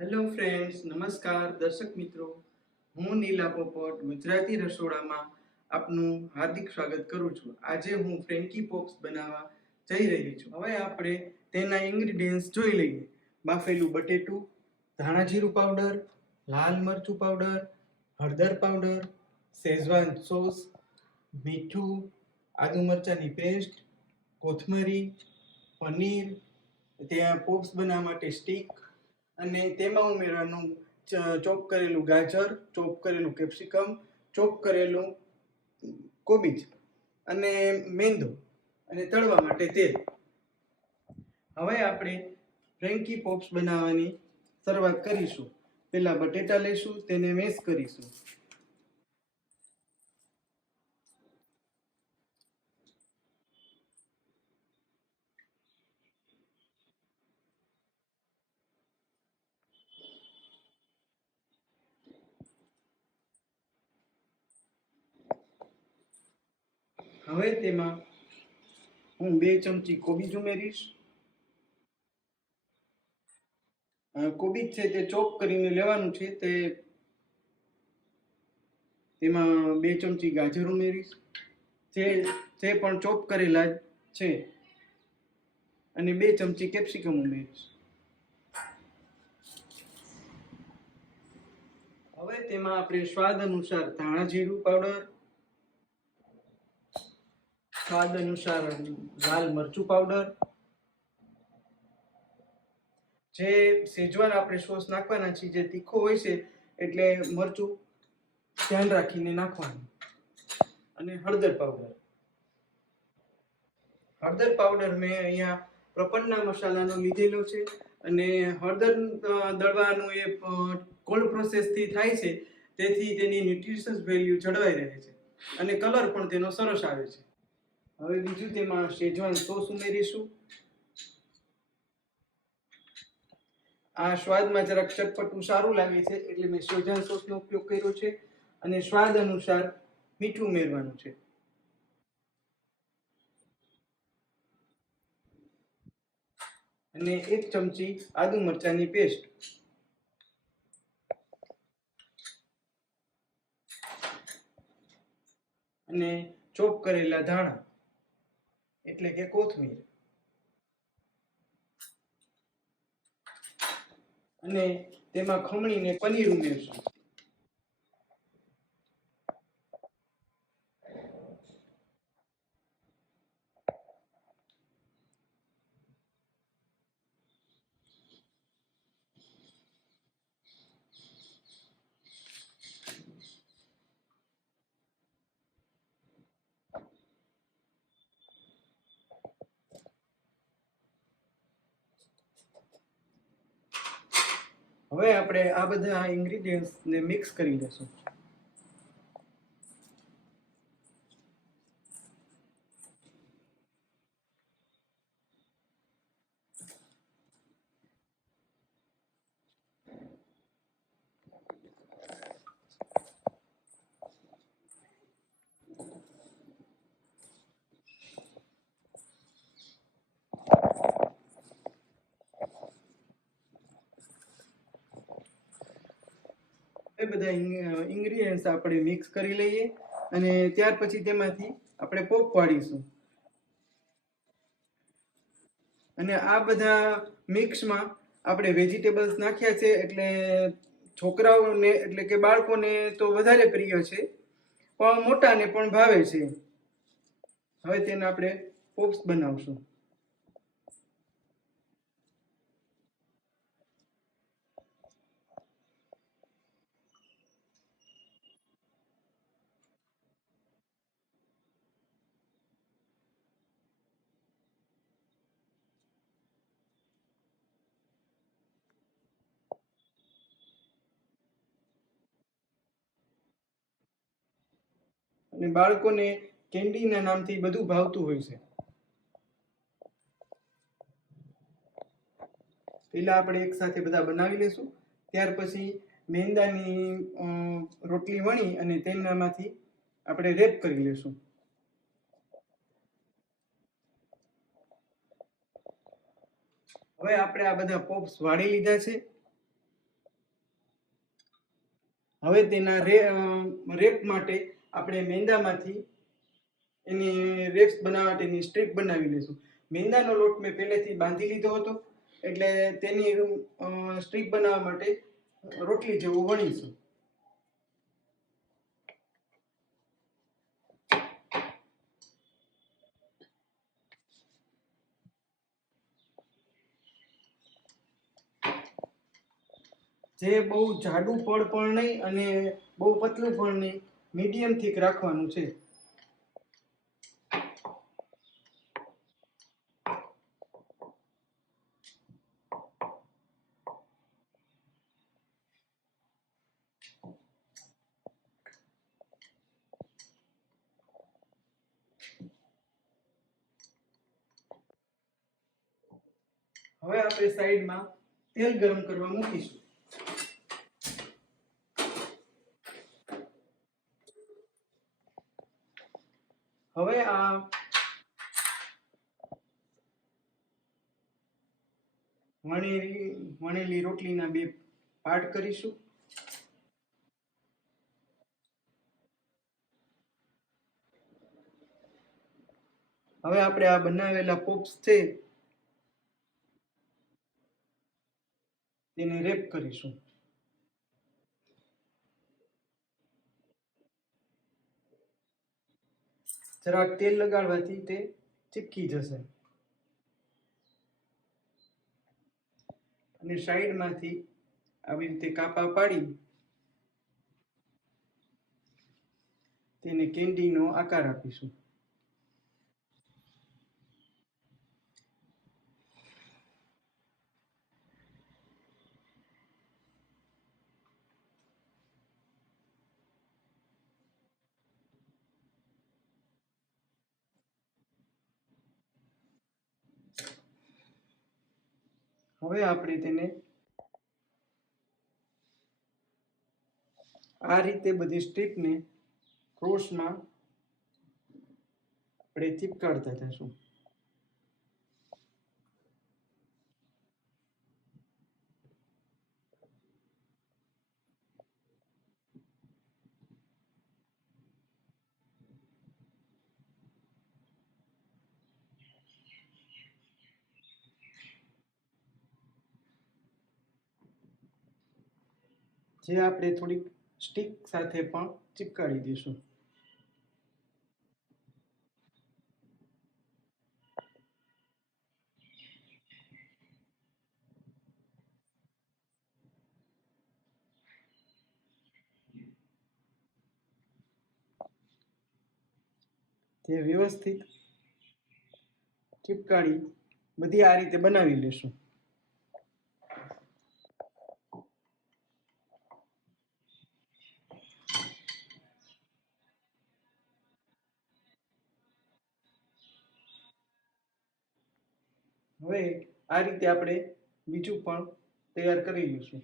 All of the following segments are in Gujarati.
હેલો ફ્રેન્ડ્સ, નમસ્કાર દર્શક મિત્રો. હું નીલા પોપટ ગુજરાતી રસોડામાં આપનું હાર્દિક સ્વાગત કરું છું. આજે હું ફ્રેન્કી પોપ્સ બનાવવા જઈ રહી છું. હવે આપણે તેના ઇન્ગ્રીડિયન્ટ્સ જોઈ લઈએ. બાફેલું બટેટું, ધાણા જીરું પાવડર, લાલ મરચું પાવડર, હળદર પાવડર, શેઝવાન સોસ, મીઠું, આદુ મરચાંની પેસ્ટ, કોથમરી, પનીર, ત્યાં પોપ્સ બનાવવા માટે સ્ટીક અને તેમાં ઉમેરવાનું ચોપ કરેલું ગાજર, ચોપ કરેલું કેપ્સિકમ, ચોપ કરેલું કોબીજ અને મેંદો અને તળવા માટે તેલ. હવે આપણે ફ્રેન્કી પોપ્સ બનાવવાની શરૂઆત કરીશું. પહેલા બટેટા લઈશું, તેને મેશ કરીશું. હવે તેમાં હું 2 ચમચી કોબીજ ઉમેરીશ. કોબીજ છે તે ચોપ કરીને લેવાનું છે. તેમાં 2 ચમચી ગાજર ઉમેરીશ, જે પણ ચોપ કરેલા છે, અને 2 ચમચી કેપ્સિકમ ઉમેરીશ. હવે તેમાં આપણે સ્વાદ અનુસાર ધાણા જીરું પાવડર, સ્વાદ અનુસાર લાલ મરચું પાવડર, જે સેજવાન આપણે સોસ નાખવાના છે, જે તીખો હોય છે એટલે મરચું ધ્યાન રાખીને નાખવાનું, અને હળદર પાવડર. હળદર પાવડર મેં અહીંયા પ્રપન્ના મસાલાનો લીધેલો છે, અને હળદર દળવાનું એ કોલ્ડ પ્રોસેસથી થાય છે, તેથી તેની ન્યુટ્રિશિયસ વેલ્યુ જળવાઈ રહે છે અને કલર પણ તેનો સરસ આવે છે. હવે બીજું તેમાં શેઝવાન સોસ ઉમેરીશું. આ સ્વાદમાં જરાક ચટપટું સારું લાગે છે એટલે મેં શેઝવાન સોસનો ઉપયોગ કર્યો છે, અને સ્વાદ અનુસાર મીઠું ઉમેરવાનું છે. અને 1 ચમચી આદુ મરચાંની પેસ્ટ, અને ચોપ કરેલા ધાણા એટલે કે કોથમીર, અને તેમાં ખમણીને પનીર ઉમેરશું. હવે આપણે આ બધા ઇન્ગ્રેડિયન્ટ્સને મિક્સ કરી લઈશું. એ બધા ઇન્ગ્રેડિયન્ટ્સ આપણે મિક્સ કરી લઈએ, અને ત્યાર પછી તેમાંથી આપણે પોપ પાડીશું. અને આ બધા મિક્સમાં આપણે વેજીટેબલ્સ નાખ્યા છે, એટલે છોકરાઓને એટલે કે બાળકોને તો વધારે પ્રિય છે, પણ મોટાને પણ ભાવે છે. હવે તેને આપણે પોપ્સ બનાવશું. અને બાળકોને કેન્ડીના નામથી બધું ભાવતું હોય છે. પહેલા આપણે એક સાથે બધા બનાવી લેશું, ત્યાર પછી મેંદાની રોટલી વણી અને તેનામાંથી આપણે રેપ કરી લેશું. હવે આપણે આ બધા પોપ્સ વાળી લીધા છે, હવે તેના રેપ માટે આપણે મેંદામાંથી એની રેપ્સ બનાવવા માટેની સ્ટ્રીપ બનાવી લઈશું. મેંદાનો લોટ મેં પહેલેથી બાંધી લીધો હતો, એટલે તેની સ્ટ્રીપ બનાવવા માટે રોટલી જેવું વણીશું. જે બહુ જાડું પડ પણ નહીં અને બહુ પતલું પણ નહીં, મીડિયમ થીક રાખવાનું છે. હવે આપણે સાઈડમાં તેલ ગરમ કરવા મૂકીશું. હવે આ વણેલી રોટલીના બે પાર્ટ કરીશું. હવે આપણે આ બનાવેલા પોપ્સ છે તેને રેપ કરીશું. જરાક તેલ લગાડવાથી તે ચીપકી જશે. અને સાઈડમાંથી આવી રીતે કાપા પાડી તેને કેન્ડીનો આકાર આપીશું. હવે આપણે તેને આ રીતે બધી સ્ટ્રીપને ક્રોસમાં આપણે ચીપકાડતા જશું. જે આપણે થોડીક સ્ટીક સાથે પણ ચીપકાડી દઈશું. તે વ્યવસ્થિત ચીપકાડી બધી આ રીતે બનાવી લેશું. હવે આ રીતે આપણે બીજું પણ તૈયાર કરી લઈશું.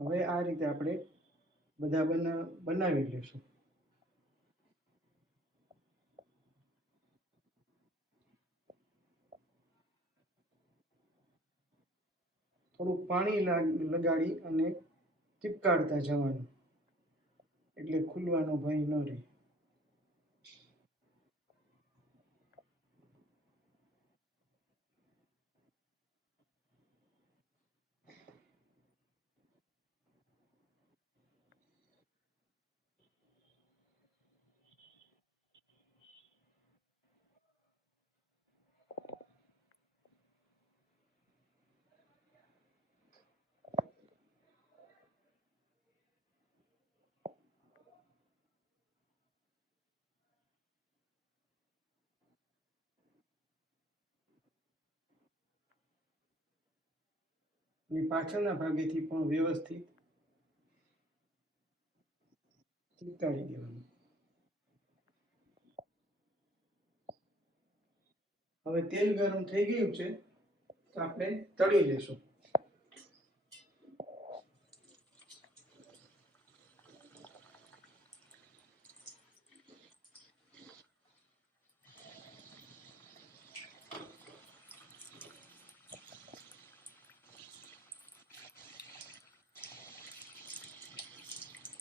હવે આ રીતે આપણે બધા બનાવી લઈશું. થોડુંક પાણી લગાડી અને ચીપકાડતા જવાનું, એટલે ખુલવાનો ભય ન રહે. અને પાછળના ભાગેથી પણ વ્યવસ્થિત ચીપકાડી દેવાનું. હવે તેલ ગરમ થઈ ગયું છે, તો આપણે તળી લેશું.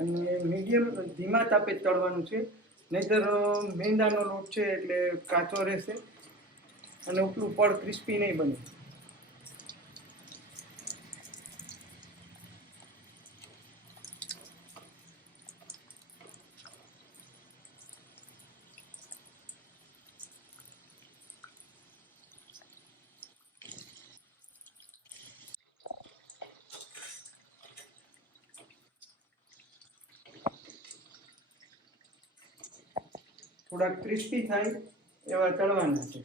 અને મીડિયમ ધીમા તાપે તળવાનું છે, નહીંતર મેંદાનો લોટ છે એટલે કાચો રહેશે અને ઉપલું પડ ક્રિસ્પી નહીં બને. થોડા ક્રિસ્પી થાય એવા તળવાના છે.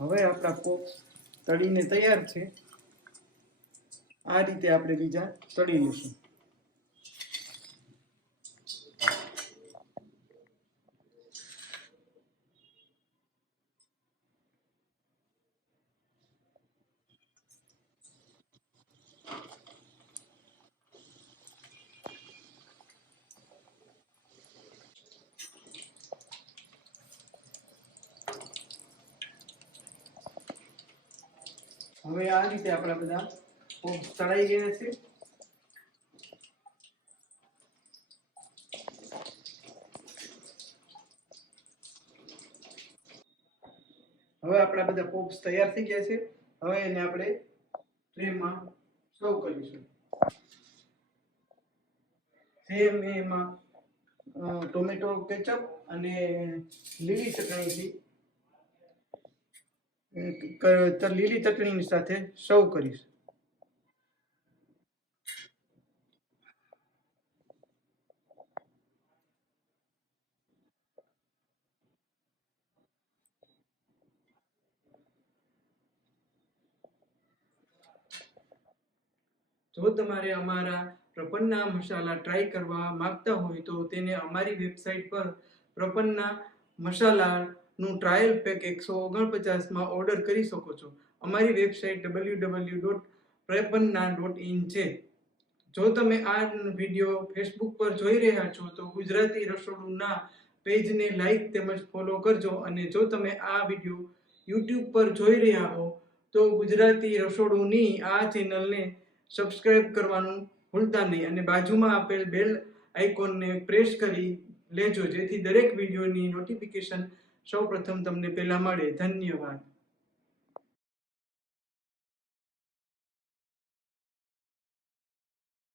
હવે આપણા પોપ્સ તળીને તૈયાર છે. આ રીતે આપણે બીજા તળી લઈશું. હવે આ રીતે આપણા બધા પોપ્સ તળાઈ ગયા છે. હવે આપણા બધા પોપ્સ તૈયાર થઈ ગયા છે. હવે એને આપણે ટ્રેમાં સર્વ કરીશું. સેમ એમાં ટોમેટો કેચઅપ અને લીલી ચટણીથી લીલી ચટણીની સાથે સર્વ કરીશ. જો તમારે અમારા પ્રપન્ના મસાલા ટ્રાય કરવા માંગતા હોય તો તેને અમારી વેબસાઇટ પર પ્રપન્ના મસાલાનું ટ્રાયલ પેક 149માં ઓર્ડર કરી શકો છો. અમારી વેબસાઇટ www.prapanna.in છે. જો તમે આ વિડીયો ફેસબુક પર જોઈ રહ્યા છો તો ગુજરાતી રસોડુંના પેજને લાઈક તેમજ ફોલો કરજો, અને જો તમે આ વિડીયો યુટ્યુબ પર જોઈ રહ્યા હો તો ગુજરાતી રસોડુંની આ ચેનલને સબસ્ક્રાઇબ કરવાનું ભૂલતા નહીં, અને બાજુમાં આપેલ બેલ આઇકોનને પ્રેસ કરી લેજો જેથી દરેક વિડીયોની નોટિફિકેશન સૌપ્રથમ તમને પહેલા મળે. ધન્યવાદ.